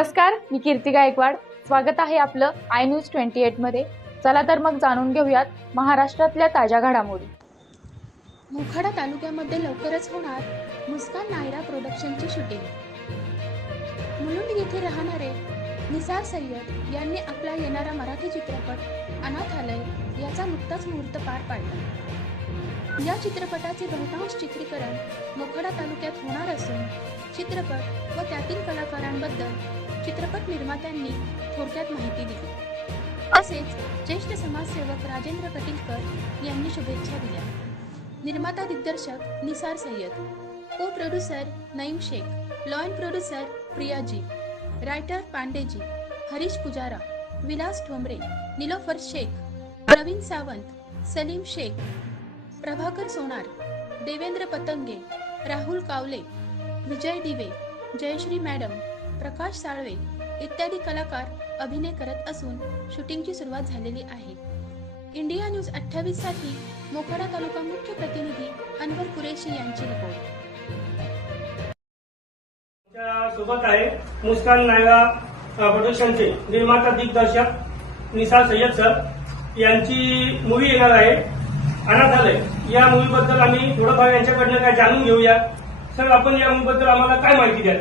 नमस्कार, मी कीर्ती गायकवाड. स्वागत आहे आपलं आय न्यूज 28 मध्ये. चला तर मग जाणून घेऊयात महाराष्ट्रातल्या ताज्या घडामोडी. मोखाडा तालुक्यामध्ये लवकरच होणार मुस्कान नायरा प्रोडक्शनची शूटिंग. मुलुंड येथे राहणारे निसार सय्यद यांनी आपला येणारा मराठी चित्रपट अनाथालय याचा नुकताच मुहूर्त पार पाडला. या चित्रपटाचे बहुतांश चित्रीकरण मोखाडा तालुक्यात होणार असून चित्रपट व त्यातील कलाकारांबद्दल चित्रपट निर्मात्यांनी थोडक्यात माहिती दिली. तसेच ज्येष्ठ समाजसेवक राजेंद्र कटिलकर यांनी शुभेच्छा दिल्या. निर्माता दिग्दर्शक Nisar Sayyed, co producer Naeem Shaikh, line producer Priyaji, writer Pandeyji, Harish Pujara, Vilas Thombare, Nilofar Shaikh, Pravin Sawant, Salim Shaikh, Prabhakar Sonar, Devendra Patange, Rahul Kawale, Vijay Dive, Jayashree madam, प्रकाश साळवे इत्यादी कलाकार अभिनय करत असून शूटिंगची सुरुवात झालेली आहे. इंडिया न्यूज 28 साठी मोखाडा तालुका मुख्य प्रतिनिधी अनवर कुरेशी यांची रिपोर्ट. सोबत आहे मुस्कान नायरा प्रोडक्शनचे निर्माता दिग्दर्शक निसार सय्यद सर यांची मूवी येणार आहे अनाथालय. या मूवीबद्दल आम्ही थोडंफार यांच्याकडनं काय जाणून घेऊया. सर, आपण या मूवीबद्दल आम्हाला काय माहिती द्याल?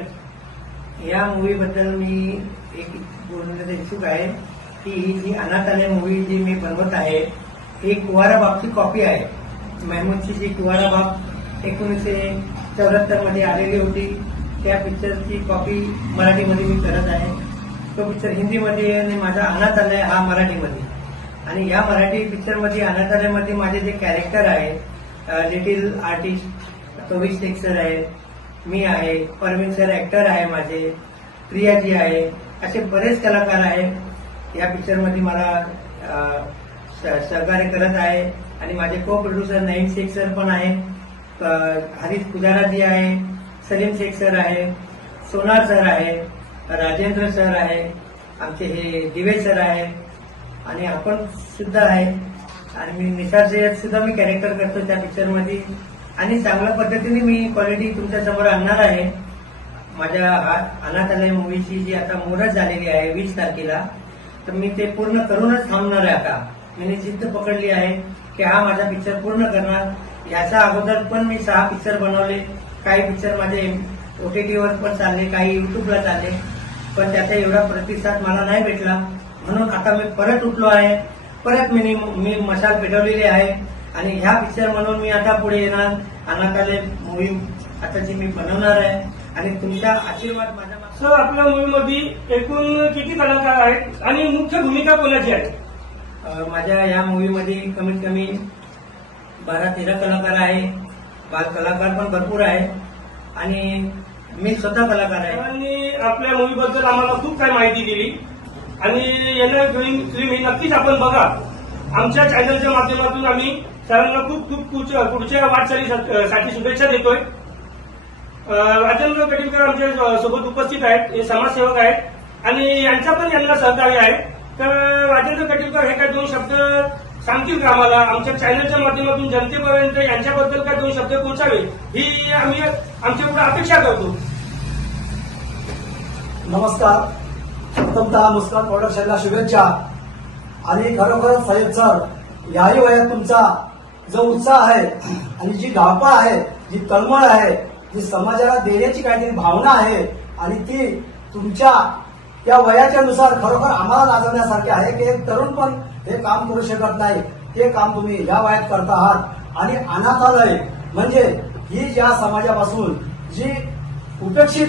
या मूवीबद्दल मी एक बोलण्याचा इच्छुक आहे की ही जी अनाथालय मूवी जी मी बनवत आहे ही कुवारा बापची कॉपी आहे. महमूदची जी कुवारा बाप 1974 मध्ये आलेली होती त्या पिक्चरची कॉपी मराठीमध्ये मी करत आहे. तो पिक्चर हिंदीमध्ये आणि माझा अनाथालय हा मराठीमध्ये. आणि या मराठी पिक्चरमध्ये अनाथालयमध्ये माझे जे कॅरेक्टर आहे little artist Kavish Shaikh sir आहे, मी आहे, परवीन सर ऍक्टर आहे माझे, प्रियाजी आहे, असे बरेच कलाकार आहेत या पिक्चरमध्ये मला सहकार्य करत आहे. आणि माझे को प्रोड्युसर नईम शेख सर पण आहे, हरीश पुजाराजी आहे, सलीम शेख सर आहे, सोनार सर आहे, राजेंद्र सर आहे, आमचे हे दिवे सर आहे आणि आपण सुद्धा आहे. आणि मी निसार सय्यद सुद्धा मी कॅरेक्टर करतो त्या पिक्चरमध्ये. आणि चांगल्या पद्धतीने मी क्वालिटी तुमच्या समोर आणणार आहे. माझ्या अनाथालय मूवीची जी आता मुहूर्त झालेली आहे 20 तारखेला, तर मी ते पूर्ण करूनच थांबणार आहे. आता मी जिद्द पकडली आहे की हा माझा पिक्चर पूर्ण करणार. याच्या अगोदर पण मी 6 पिक्चर बनवले. काही पिक्चर माझे OTTवर पण चालले, काही युट्यूबला चालले, पण त्याचा एवढा प्रतिसाद मला नाही भेटला. म्हणून आता मी परत उठलो आहे. परत मी मशाल पेटवलेली आहे आणि ह्या पिक्चर म्हणून मी आता पुढे येणार. अनाथालय मूवी आताची मी बनवणार आहे आणि तुमचा आशीर्वाद माझ्या. सर, आपल्या मूवीमध्ये एकूण किती कलाकार आहेत आणि मुख्य भूमिका कोणाची आहे? माझ्या या मूवीमध्ये कमीत कमी 12-13 कलाकार आहे. बाल कलाकार पण भरपूर आहे आणि मी स्वतः कलाकार आहे. आणि आपल्या मूवीबद्दल आम्हाला खूप काही माहिती दिली आणि येणारी फिल्म ही नक्कीच आपण बघा. आमच्या चॅनलच्या माध्यमातून आम्ही सरांना खूप खूप पुढच्या वाटचालीसाठी शुभेच्छा देतोय. राजेंद्र कटिलकर आमच्या सोबत उपस्थित आहेत, हे समाजसेवक आहेत आणि यांचा पण यांना सहकार्य आहे. तर राजेंद्र कटिलकर हे काय 2 शब्द सांगतील का आम्हाला? आमच्या चॅनलच्या माध्यमातून जनतेपर्यंत यांच्याबद्दल काय 2 शब्द पोहोचावे ही आम्ही आमच्या पुढे अपेक्षा करतो. नमस्कार. प्रथमतः मुस्कान प्रोडक्शनला शुभेच्छा. आणि खरोखर सय्यद सर, याही वयात तुमचा जो उत्साह आहे आणि जी धावपळ आहे, जी तळमळ आहे, जी समाजाला देण्याची काहीतरी भावना आहे आणि ती तुमच्या त्या वयाच्या नुसार खरोखर आम्हाला लाजवण्यासारखे आहे की एक तरुण पण हे काम करू शकत नाही. ते काम तुम्ही या वयात करता आहात. आणि अनाथालय म्हणजे ही ज्या समाजापासून जी उपेक्षित